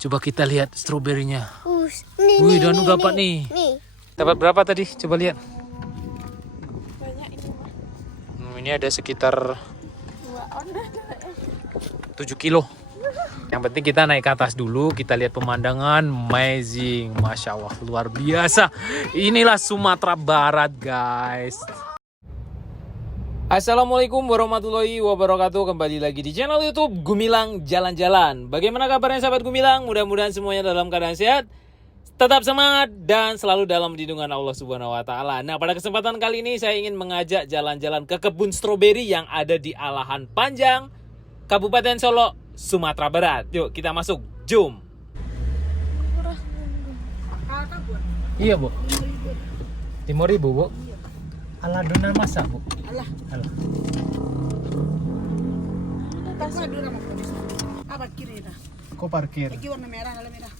Coba kita lihat stroberinya. Nih, Wih, Danu dapat nih. Dapat berapa tadi? Coba lihat. Banyak ini mah. Ini ada sekitar 7 kilo. Yang penting kita naik ke atas dulu, kita lihat pemandangan amazing, masya Allah, luar biasa. Inilah Sumatera Barat, guys. Assalamualaikum warahmatullahi wabarakatuh. Kembali lagi di channel YouTube Gumilang Jalan-Jalan. Bagaimana kabarnya sahabat Gumilang? Mudah-mudahan semuanya dalam keadaan sehat, tetap semangat dan selalu dalam lindungan Allah Subhanahu wa taala. Nah, pada kesempatan kali ini saya ingin mengajak jalan-jalan ke kebun stroberi yang ada di Alahan Panjang, Kabupaten Solok, Sumatera Barat. Yuk kita masuk, jom. Iya, Bu. 5.000, Bu. Alah, donan masak, Bu. Alah. Apa kiri dah? Kok parkir? Ini warna merah, dalam merah.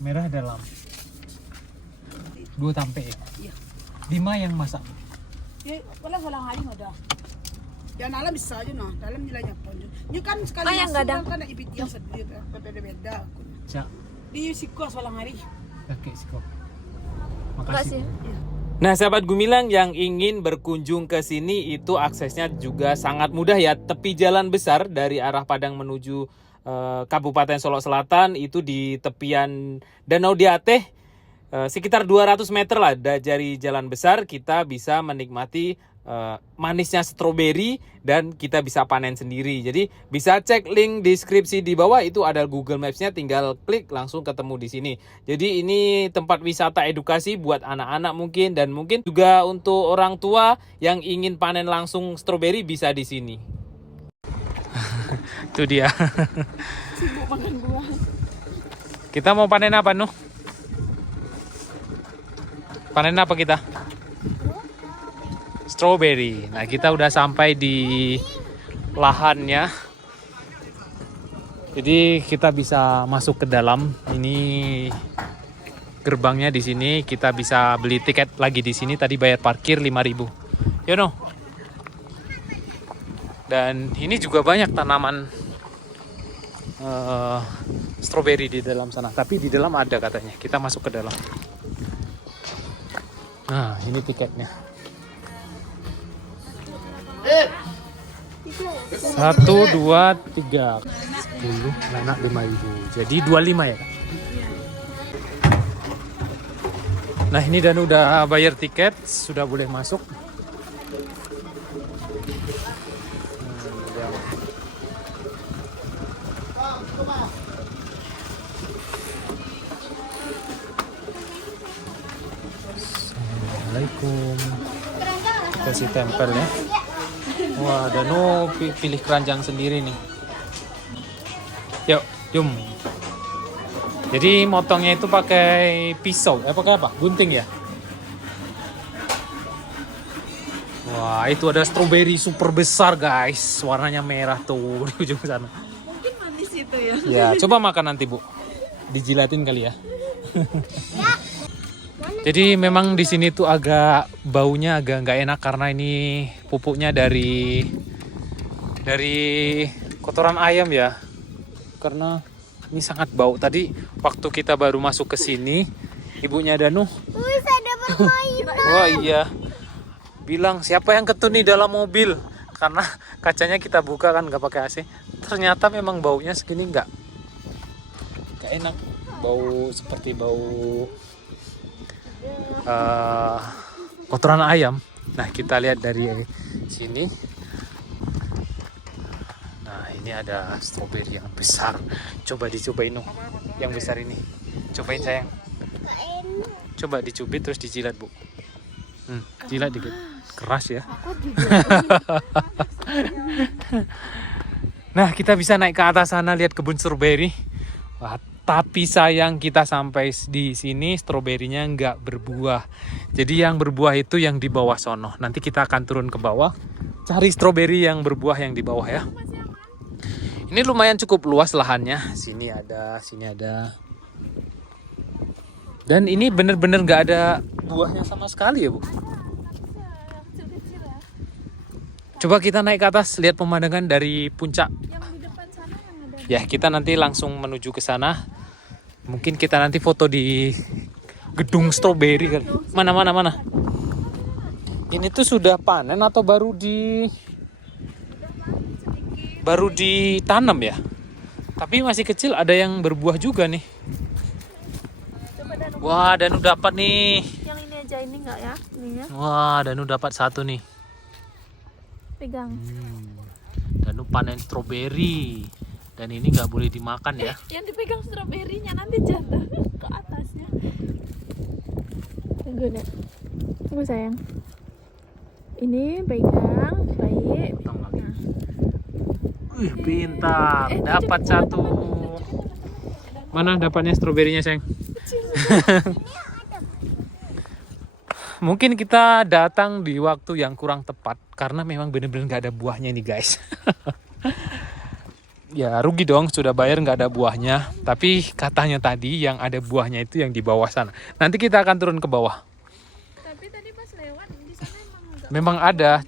Merah dalam. 2 tampe ya? Iya. 5 yang masak. Ya, walang hari ada. Ya alam bisa aja nah, dalam nilainya pun. Ini kan sekali yang masuk gadang. kan ibit yang sedih, beda-beda. Cak, Di sikos walang hari. oke, sikop. Makasih. Nah, sahabat Gumilang yang ingin berkunjung ke sini itu aksesnya juga sangat mudah ya. Tepi jalan besar dari arah Padang menuju Kabupaten Solok Selatan itu di tepian Danau Diateh, sekitar 200 meter lah dari jalan besar kita bisa menikmati manisnya stroberi dan kita bisa panen sendiri. Jadi bisa cek link deskripsi di bawah, itu ada Google Maps-nya, tinggal klik langsung ketemu di sini. Jadi ini tempat wisata edukasi buat anak-anak mungkin, dan mungkin juga untuk orang tua yang ingin panen langsung stroberi bisa di sini. Itu dia. Sibuk makan buah. Kita mau panen apa, Nuh? Panen apa kita? Strawberry. Nah, kita udah sampai di lahannya. Jadi kita bisa masuk ke dalam. Ini gerbangnya di sini. Kita bisa beli tiket lagi di sini. Tadi bayar parkir 5.000. You know. Dan ini juga banyak tanaman strawberry di dalam sana. Tapi di dalam ada katanya. Kita masuk ke dalam. Nah, ini tiketnya. 1, 2, 3, 10, anak 5.000. Jadi 25 ya. Nah, ini Dan udah bayar tiket, sudah boleh masuk. Assalamualaikum. Kasih tempel ya. Wah, Danu pilih keranjang sendiri nih. Yuk, jom. Jadi motongnya itu pakai pisau. Pakai apa? Gunting ya? Wah, itu ada stroberi super besar, guys. Warnanya merah tuh di ujung sana. Mungkin manis itu ya. Ya, coba makan nanti, Bu. Dijilatin kali ya. Jadi memang di sini tuh baunya agak nggak enak karena ini pupuknya dari kotoran ayam ya. Karena ini sangat bau. Tadi waktu kita baru masuk ke sini, ibunya Danu. Ada permainan. Wah iya. Bilang siapa yang ketun di dalam mobil? Karena kacanya kita buka kan nggak pakai AC. Ternyata memang baunya segini nggak enak. Bau seperti bau kotoran ayam. Nah, kita lihat dari sini. Nah, ini ada stroberi yang besar. Coba dicobain dong, yang besar ini. Cobain sayang. Coba dicubit terus dijilat, Bu. Jilat dikit. Keras ya. Nah, kita bisa naik ke atas sana lihat kebun stroberi. Wah, tapi sayang kita sampai di sini stroberinya nggak berbuah. Jadi yang berbuah itu yang di bawah sono. Nanti kita akan turun ke bawah cari stroberi yang berbuah yang di bawah ya. Ini lumayan cukup luas lahannya. Sini ada, sini ada. Dan ini bener-bener nggak ada buahnya sama sekali ya, Bu. Coba kita naik ke atas lihat pemandangan dari puncak. Yang di depan sana yang ada. Ya, kita nanti langsung menuju ke sana. Mungkin kita nanti foto di gedung stroberi kali. Mana. Ini tuh sudah panen atau baru ditanam ya? Tapi masih kecil, ada yang berbuah juga nih. Wah, Danu dapat nih. Yang ini aja, ini enggak ya? Ini ya. Wah, Danu dapat satu nih. Pegang. Danu panen stroberi. Dan ini nggak boleh dimakan ya. Yang dipegang stroberinya nanti jatuh ke atasnya. Tunggu nih. Tunggu sayang. Ini pegang, baik. Potong lagi. Wih, pintar. Dapat satu. Mana dapatnya stroberinya, sayang? Mungkin kita datang di waktu yang kurang tepat karena memang bener-bener nggak ada buahnya nih, guys. Ya rugi dong, sudah bayar nggak ada buahnya. Tapi katanya tadi yang ada buahnya itu yang di bawah sana. Nanti kita akan turun ke bawah. Tapi tadi pas lewat di sana Memang ada.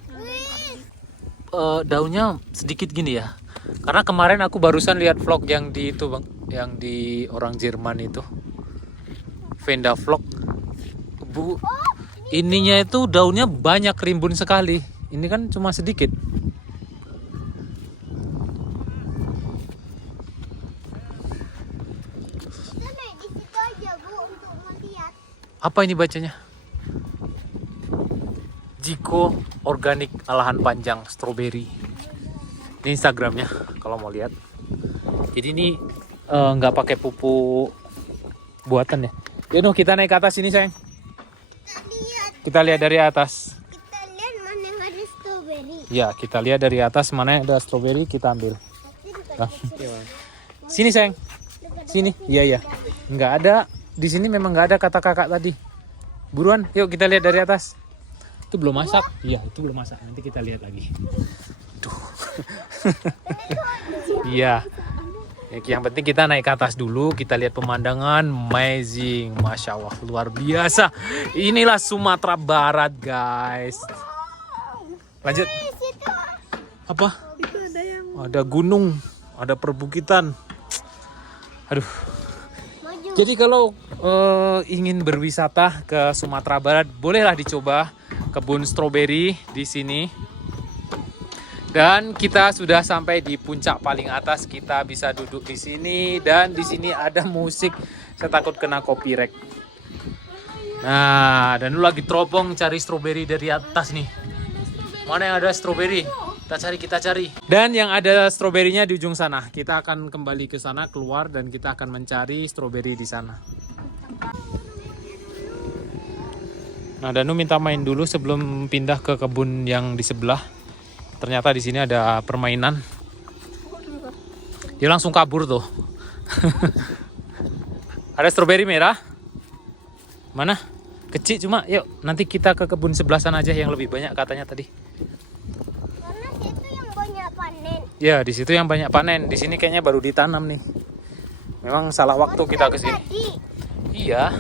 Daunnya sedikit gini ya. Karena kemarin aku barusan lihat vlog yang di itu bang, yang di orang Jerman itu, Venda vlog. Bu, ininya itu daunnya banyak, rimbun sekali. Ini kan cuma sedikit. Apa ini bacanya? Jiko Organik Alahan Panjang Stroberi. Ini Instagramnya kalau mau lihat. Jadi ini nggak pakai pupuk buatan ya. Yaudah kita naik ke atas ini sayang. Kita lihat dari atas. Kita lihat mana yang ada stroberi. Ya kita lihat dari atas mana yang ada stroberi, kita ambil. Nah. Sini sayang. Sini. Iya. Nggak ada. Di sini memang nggak ada kata kakak tadi. Buruan, yuk kita lihat dari atas. Itu belum masak. Iya, itu belum masak. Nanti kita lihat lagi. Tuh. Iya. Yang penting kita naik ke atas dulu. Kita lihat pemandangan. Amazing. Masya Allah, luar biasa. Inilah Sumatera Barat, guys. Lanjut. Apa? Itu ada yang Ada gunung. Ada perbukitan. Aduh. Jadi kalau ingin berwisata ke Sumatera Barat, bolehlah dicoba kebun stroberi di sini. Dan kita sudah sampai di puncak paling atas. Kita bisa duduk di sini dan di sini ada musik. Saya takut kena copyright. Nah, dan lu lagi terobong cari stroberi dari atas nih. Mana yang ada stroberi? Kita cari. Dan yang ada stroberinya di ujung sana. Kita akan kembali ke sana, keluar, dan kita akan mencari stroberi di sana. Nah, Danu minta main dulu sebelum pindah ke kebun yang di sebelah. Ternyata di sini ada permainan. Dia langsung kabur tuh. Ada stroberi merah? Mana? Kecil cuma. Yuk, nanti kita ke kebun sebelah sana aja yang lebih banyak katanya tadi. Ya, di situ yang banyak panen. Di sini kayaknya baru ditanam nih. Memang salah waktu kita ke sini. Iya.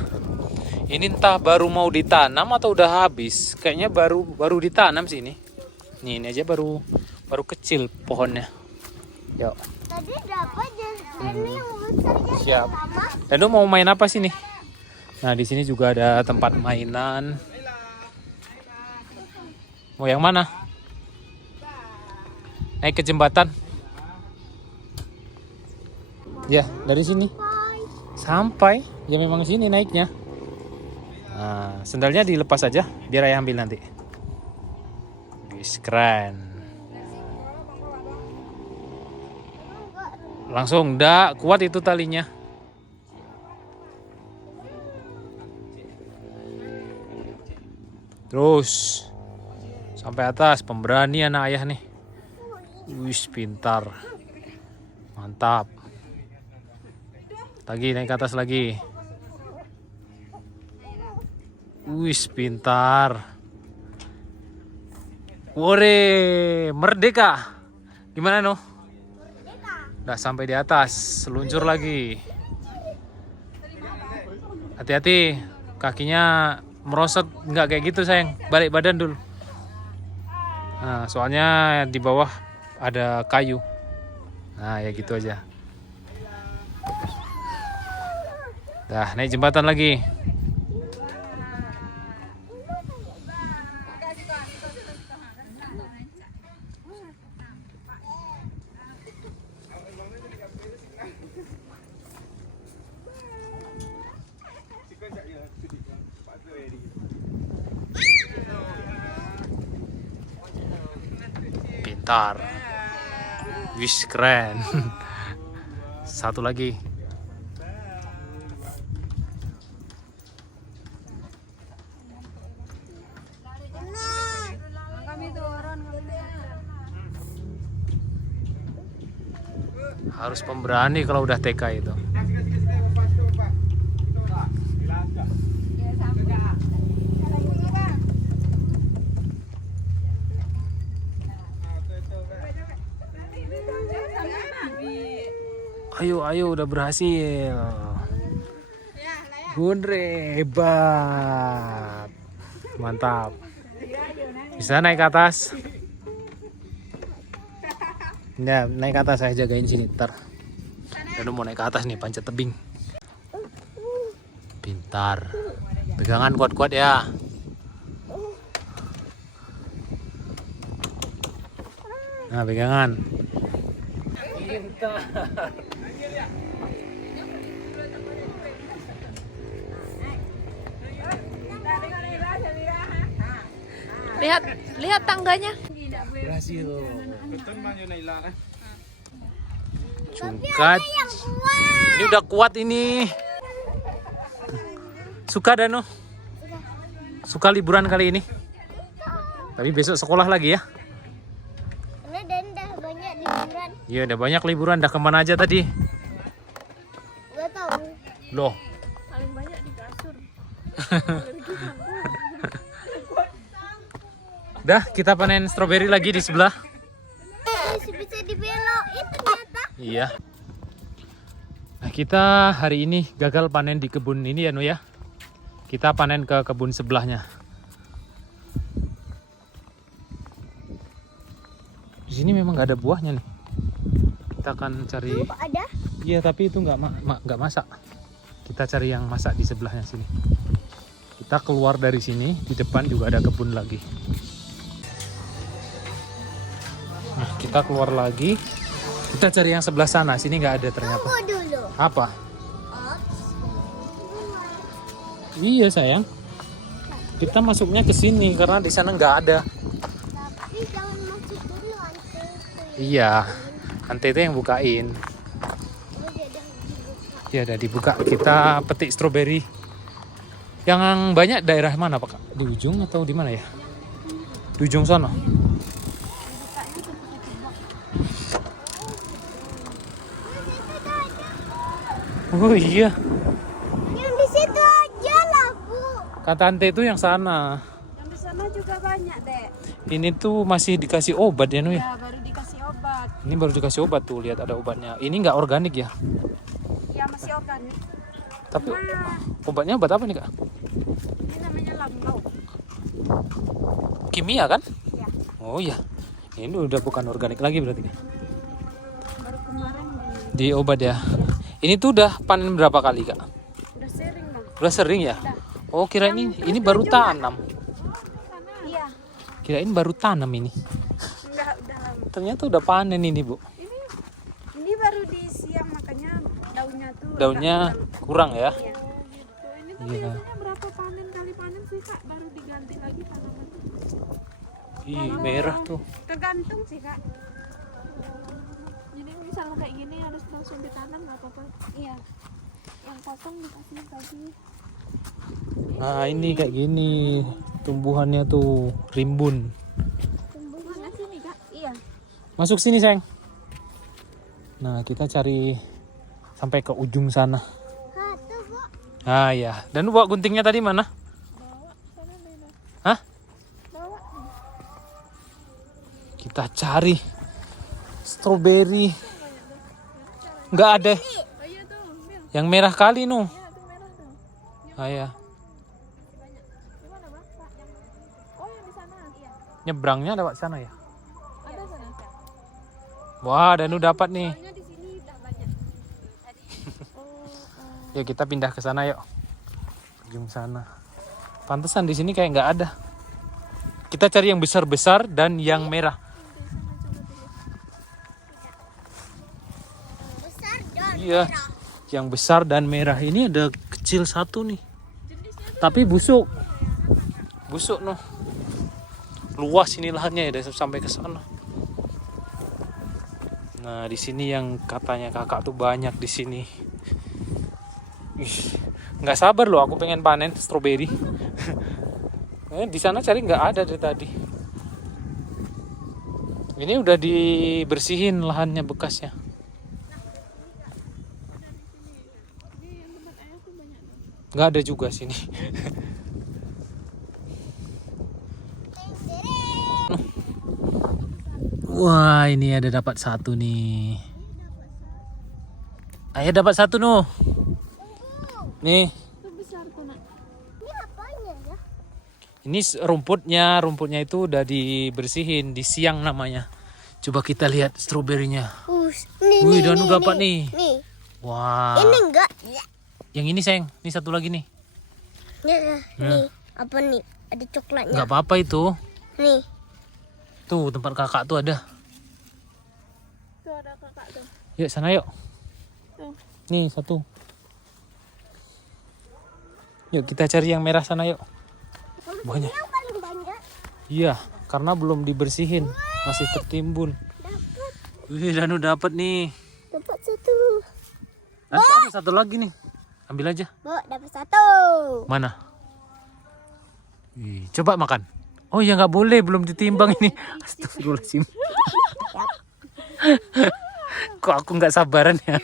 Ini entah baru mau ditanam atau udah habis. Kayaknya baru ditanam sini. Nih, ini aja baru kecil pohonnya. Yuk. tadi dapat dan yang besarnya. Siap. Dan lu mau main apa sini? Nah, di sini juga ada tempat mainan. Mau yang mana? Naik ke jembatan. Ya, dari sini. Sampai. Ya memang sini naiknya. Nah, sendalnya dilepas aja. Biar ayah ambil nanti. Wis, keren. Langsung, dah kuat itu talinya. Terus. Sampai atas. Pemberani anak ayah nih. Wis, pintar. Mantap. Lagi naik ke atas lagi. Wis, pintar. Wore, merdeka. Gimana no? Udah sampai di atas, seluncur lagi. Hati-hati, kakinya merosot. Nggak kayak gitu sayang, balik badan dulu. Nah, soalnya di bawah ada kayu. Nah, ya gitu aja. Dah, naik jembatan lagi. Pintar. Wis keren. Satu lagi. Harus pemberani kalau udah TK itu. Ayo, ayo, udah berhasil. Gundre, hebat. Mantap. Bisa naik ke atas? Ya, naik ke atas, saya jagain sini ntar. Dan mau naik ke atas nih, panjat tebing. Pintar. Pegangan kuat-kuat ya. Nah, pegangan. Pintar. Lihat tangganya. Berhasil. Cungkat. Ini udah kuat ini. Suka Danu? Suka liburan kali ini? Tapi besok sekolah lagi ya? Udah banyak liburan. Iya, udah banyak liburan. Dah kemana aja tadi? Gak tahu. Loh. Paling banyak di kasur. Dah, kita panen stroberi lagi di sebelah. Bisa dibelokin ternyata. Iya. Nah, kita hari ini gagal panen di kebun ini ya, Nu ya. Kita panen ke kebun sebelahnya. Di sini memang nggak ada buahnya nih. Kita akan cari. Ada? Iya, tapi itu nggak masak. Kita cari yang masak di sebelahnya sini. Kita keluar dari sini, di depan juga ada kebun lagi. Nah, kita keluar lagi. Kita cari yang sebelah sana. Sini nggak ada ternyata. Tunggu dulu. Apa? Iya sayang. Kita masuknya ke sini karena di sana nggak ada. Tapi jangan masuk dulu Ante. Iya. Ante itu yang bukain. Ya udah dibuka. Kita petik stroberi. Yang banyak daerah mana Pak? Di ujung atau di mana ya? Di ujung sana. Oh iya. Yang di situ aja lah, Bu. Kata Ante itu yang sana. Yang di sana juga banyak, Dek. Ini tuh masih dikasih obat ya, Nu ya? Ya, baru dikasih obat. Ini baru dikasih obat tuh, lihat ada obatnya. Ini nggak organik ya? Ya, masih organik. Tapi obatnya obat apa nih Kak? Ini namanya lamlau. Kimia kan? Ya, Oh iya. Ini udah bukan organik lagi berarti. baru kemarin Di obat ya. Ini tuh udah panen berapa kali Kak? udah sering, Bang. Udah sering ya? Oh kirain ini baru tanam. Iya, Kirain baru tanam ini. enggak udah lama. Ternyata udah panen ini Bu. Ini baru di siang makanya daunnya tuh Daunnya agak kurang ya? Iya. Ini tuh Iya. biasanya berapa kali panen sih, Kak? Baru diganti lagi tanaman. Ih merah tuh. Tergantung sih, Kak. Jadi misalnya kayak gini harus langsung ditanam nggak apa-apa. Iya. Yang potong dikasih lagi. Nah ini kayak gini. Tumbuhannya tuh rimbun. Tumbuhannya sini, Kak. Iya. Masuk sini sayang. Nah kita cari sampai ke ujung sana. Tuh, Bu. Ah ya. Dan bawa guntingnya tadi mana? Hah? Kita cari stroberi. Nggak ada. Oh iya tuh, Bil. Yang merah kali nu. Iya, tuh merah tuh. Ah ya. Gimana, Bang? Pak, yang Oh, yang di sana. Iya. Nyebrangnya lewat sana ya. Ada sana. Wah, Danu dapat nih. Soalnya di sini udah banyak. Tadi. Yuk kita pindah ke sana yuk. Ujung sana. Pantesan di sini kayak nggak ada. Kita cari yang besar-besar dan yang merah. Besar dan Iya. Yang besar dan merah. Ini ada kecil satu nih. Tapi busuk. Busuk noh. Luas ini lahannya ya sampai ke sana. Nah, di sini yang katanya kakak tuh banyak di sini. Ih, nggak sabar loh aku pengen panen stroberi. Di sana cari nggak ada dari tadi. Ini udah dibersihin lahannya bekasnya. Nggak ada juga sini. Wah, ini ada dapat satu nih. Ayah dapat satu noh. Nih. Itu besar tuh nak. Ini apanya ya? Ini rumputnya itu udah dibersihin, di siang namanya. Coba kita lihat stroberinya. Wih, Danu dapat nih. Nih. Wah. Ini enggak. Yang ini sayang, ini satu lagi nih. Nih. Apa nih? Ada coklatnya. Nggak apa-apa itu. Nih. Tuh tempat kakak tuh ada. Tuh ada kakak tuh. Yuk sana yuk. Tuh. Nih satu. Yuk kita cari yang merah sana yuk. Banyak. Yang paling banyak. Iya, karena belum dibersihin, masih tertimbun. Dapat. Wih, Danu dapat nih. Dapat satu. Nanti ada satu lagi nih. Ambil aja. Bu, dapat satu. Mana? Wih, coba makan. Oh ya nggak boleh, belum ditimbang ini. Astagfirullahaladzim. Kok aku nggak sabaran ya?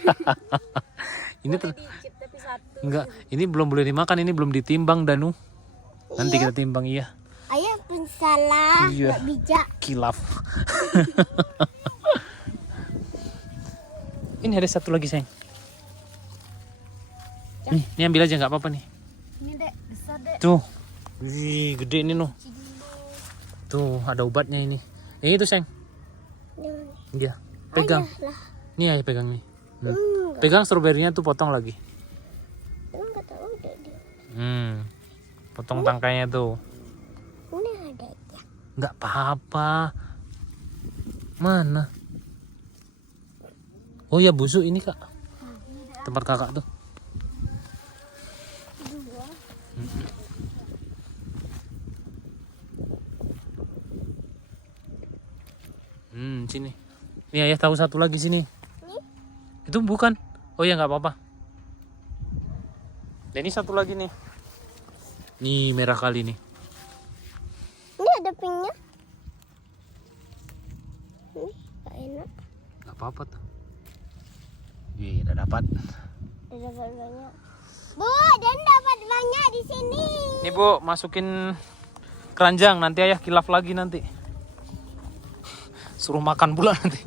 Ini enggak, ini belum boleh dimakan, ini belum ditimbang Danu. Nanti kita timbang iya. Ayah pun salah. Iya. Nggak bijak. Kilaf. Ini ada satu lagi sayang. Ini ambil aja nggak apa-apa nih. Ini dek, besar dek. Tuh, wih gede ini noh. Tuh ada obatnya ini. Ini tuh sayang. Iya, pegang. Lah. Nih aja pegang nih. Pegang stroberinya tuh potong lagi. Enggak tahu deh dia. Potong tangkainya tuh. Ini ada ya. Nggak apa-apa. Mana? Oh ya busuk ini kak. Tempat kakak tuh. Sini. Nih ayah tahu satu lagi sini. Itu bukan. Oh ya nggak apa-apa. Dan ini satu lagi nih. Nih merah kali nih. Ini ada pinknya. Ini nggak enak. Nggak apa-apa tuh. Wih, udah dapat. Ada dapat banyak. Bu, dan dapat banyak di sini. Nih Bu, masukin keranjang. Nanti ayah kilaf lagi nanti. Suruh makan pula nanti.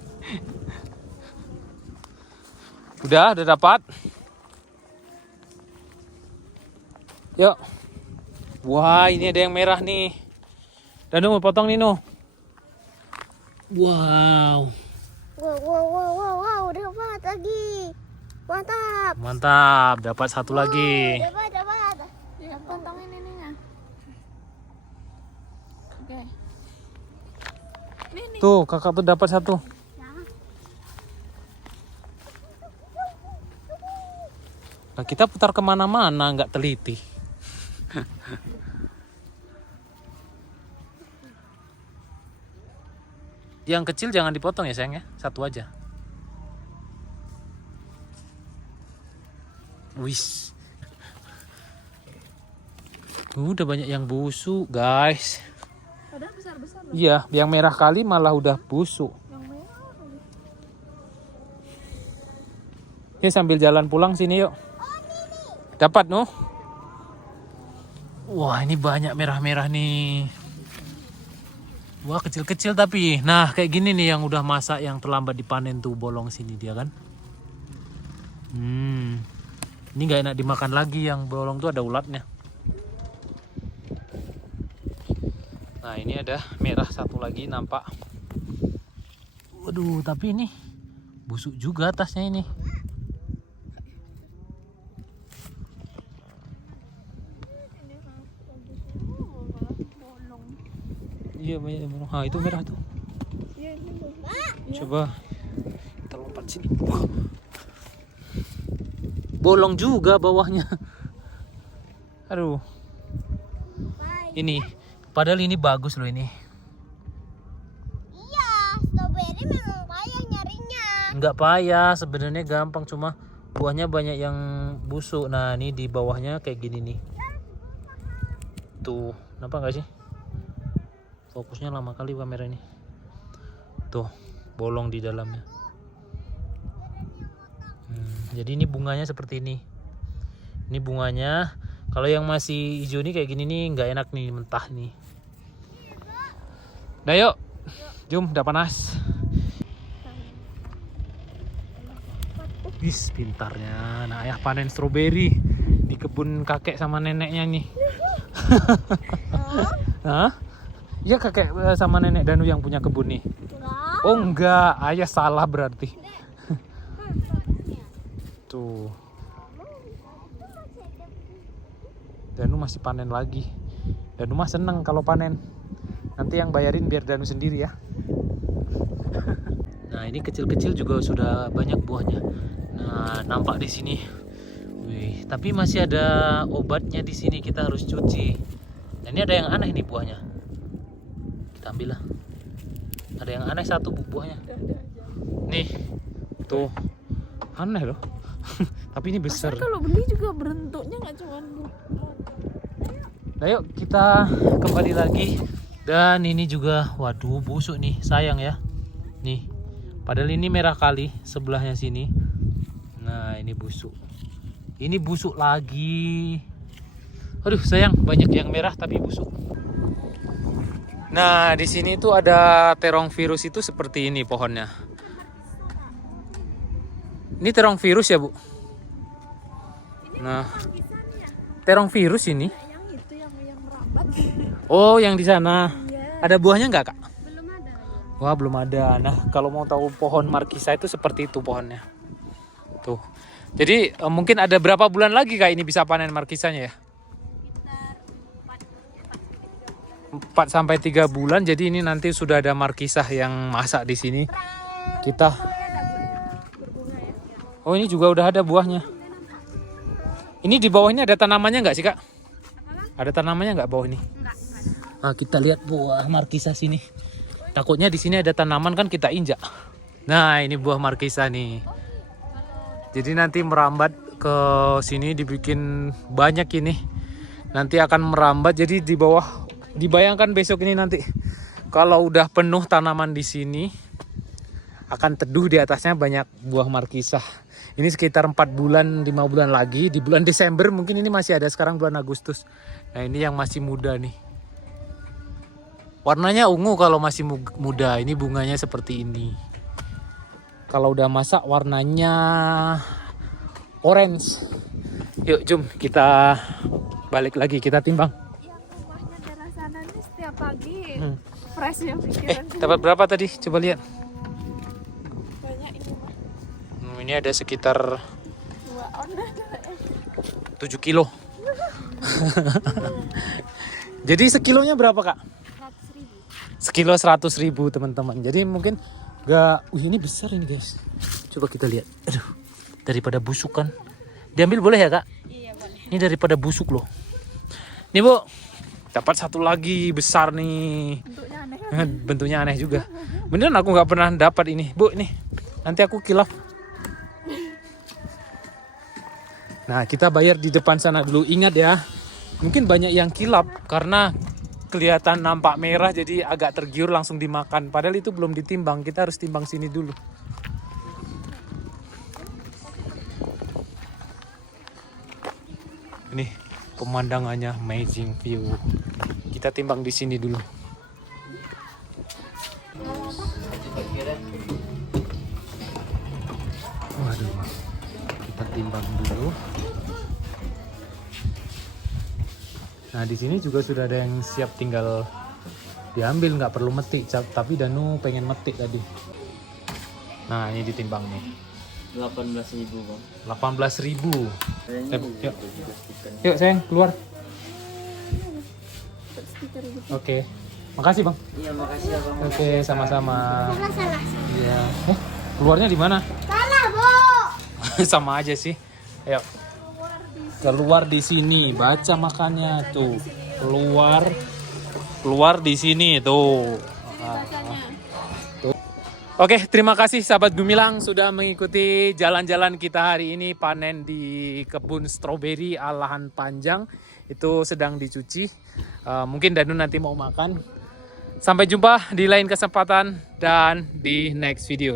Udah dapat. Yuk. Wah, ini ada yang merah nih. Danu mau potong nih, noh. Wow. Wow, dapat lagi. Mantap. Mantap, dapat satu lagi. Dapat. Ya, potongin ininya. Oke. Ini. Tuh, kakak tuh dapat satu. Nah, kita putar kemana-mana, nggak teliti. Yang kecil jangan dipotong ya sayang ya, satu aja. Wis. Udah banyak yang busuk guys. Padahal besar-besar loh. Iya, yang merah kali malah udah busuk. Yang merah. Ini sambil jalan pulang sini yuk. Dapat noh. Wah ini banyak merah-merah nih. Wah kecil-kecil tapi. Nah kayak gini nih yang udah masak yang terlambat dipanen tuh bolong sini dia kan. Ini gak enak dimakan lagi, yang bolong tuh ada ulatnya. Nah ini ada merah satu lagi nampak. Waduh tapi ini busuk juga atasnya ini. Iya banyak yang bolong. Ah itu merah tuh. Iya ini bolong. Coba kita lompat sini. Wah. Bolong juga bawahnya. Aduh. Ini padahal ini bagus loh ini. Iya, strawberry memang payah nyarinya. Nggak payah, sebenarnya gampang, cuma buahnya banyak yang busuk. Nah ini di bawahnya kayak gini nih. Tuh, nampak nggak sih? Fokusnya lama kali kamera ini. Tuh, bolong di dalamnya. Jadi ini bunganya seperti ini. Ini bunganya. Kalau yang masih hijau nih kayak gini nih nggak enak nih mentah nih. Nah yuk, jom udah panas. Wis pintarnya, nah ayah panen stroberi di kebun kakek sama neneknya nih. Hah? Iya kakek sama nenek Danu yang punya kebun nih. Enggak. Oh enggak, ayah salah berarti. Tuh. Danu masih panen lagi. Danu mah seneng kalau panen. Nanti yang bayarin biar Danu sendiri ya. Nah ini kecil-kecil juga sudah banyak buahnya. Nah nampak di sini. Wih, tapi masih ada obatnya di sini. Kita harus cuci. Nah, ini ada yang aneh nih buahnya. Kita ambil lah. Ada yang aneh satu buahnya. Nih, tuh aneh loh. Tapi ini besar. Kalau beli juga bentuknya nggak cuma buah. Nah yuk kita kembali lagi. Dan ini juga, waduh busuk nih, sayang ya. Nih, padahal ini merah kali sebelahnya sini. Nah ini busuk. Ini busuk lagi. Aduh sayang, banyak yang merah tapi busuk. Nah di sini tuh ada terong virus itu seperti ini pohonnya. Ini terong virus ya bu? Nah, terong virus ini. Yang itu yang merambat. Oh yang di sana. Iya. Ada buahnya nggak kak? Belum ada. Wah belum ada. Nah kalau mau tahu pohon markisa itu seperti itu pohonnya. Tuh. Jadi mungkin ada berapa bulan lagi kak ini bisa panen markisanya ya? 4-3 bulan. Jadi ini nanti sudah ada markisah yang masak di sini. Kita. Oh ini juga udah ada buahnya. Ini di bawah ini ada tanamannya nggak sih kak? Ada tanamannya nggak bawah ini? Nah, kita lihat buah markisa sini. Takutnya di sini ada tanaman kan kita injak. Nah ini buah markisa nih. Jadi nanti merambat ke sini dibikin banyak ini. Nanti akan merambat. Jadi di bawah dibayangkan besok ini nanti kalau udah penuh tanaman di sini akan teduh di atasnya banyak buah markisa. Ini sekitar 4 bulan 5 bulan lagi di bulan Desember mungkin ini masih ada, sekarang bulan Agustus. Nah ini yang masih muda nih. Warnanya ungu kalau masih muda. Ini bunganya seperti ini. Kalau udah masak warnanya orange. Yuk jom kita balik lagi, kita timbang. Yang rumahnya daerah sana nih setiap pagi fresh ya pikiran. Dapat berapa tadi? Coba lihat. Banyak ini mah. Ini ada sekitar 2 on. 7 kilo. Jadi sekilonya berapa kak? 100.000. Sekilo 100.000 teman-teman. Jadi mungkin gak, ini besar ini guys. Coba kita lihat. Aduh, daripada busuk kan. Diambil boleh ya kak? Iya boleh. Ini daripada busuk loh. Nih bu, dapat satu lagi besar nih. Bentuknya aneh. Bentuknya aneh juga. Beneran aku nggak pernah dapat ini bu. Nih, nanti aku kilaf. Nah kita bayar di depan sana dulu. Ingat ya, mungkin banyak yang kilap karena kelihatan nampak merah jadi agak tergiur langsung dimakan. Padahal itu belum ditimbang, kita harus timbang sini dulu. Ini pemandangannya amazing view. Kita timbang di sini dulu. Waduh, kita timbang dulu. Nah di sini juga sudah ada yang siap tinggal diambil, nggak perlu metik. Tapi Danu pengen metik tadi. Nah ini ditimbang nih. 18.000 bang. 18.000. Yuk sayang keluar. Stiker gitu. Oke. Makasih Bang. Iya, makasih ya, Bang. Oke, sama-sama. Salah, salah. Iya. Keluarnya di mana? Salah, Bu. Sama aja sih. Ayo. Keluar di sini, baca makannya tuh. Keluar di sini tuh. Tuh. Oke, terima kasih sahabat Gumilang sudah mengikuti jalan-jalan kita hari ini panen di kebun stroberi alahan panjang. Itu sedang dicuci. Mungkin Danu nanti mau makan. Sampai jumpa di lain kesempatan dan di next video.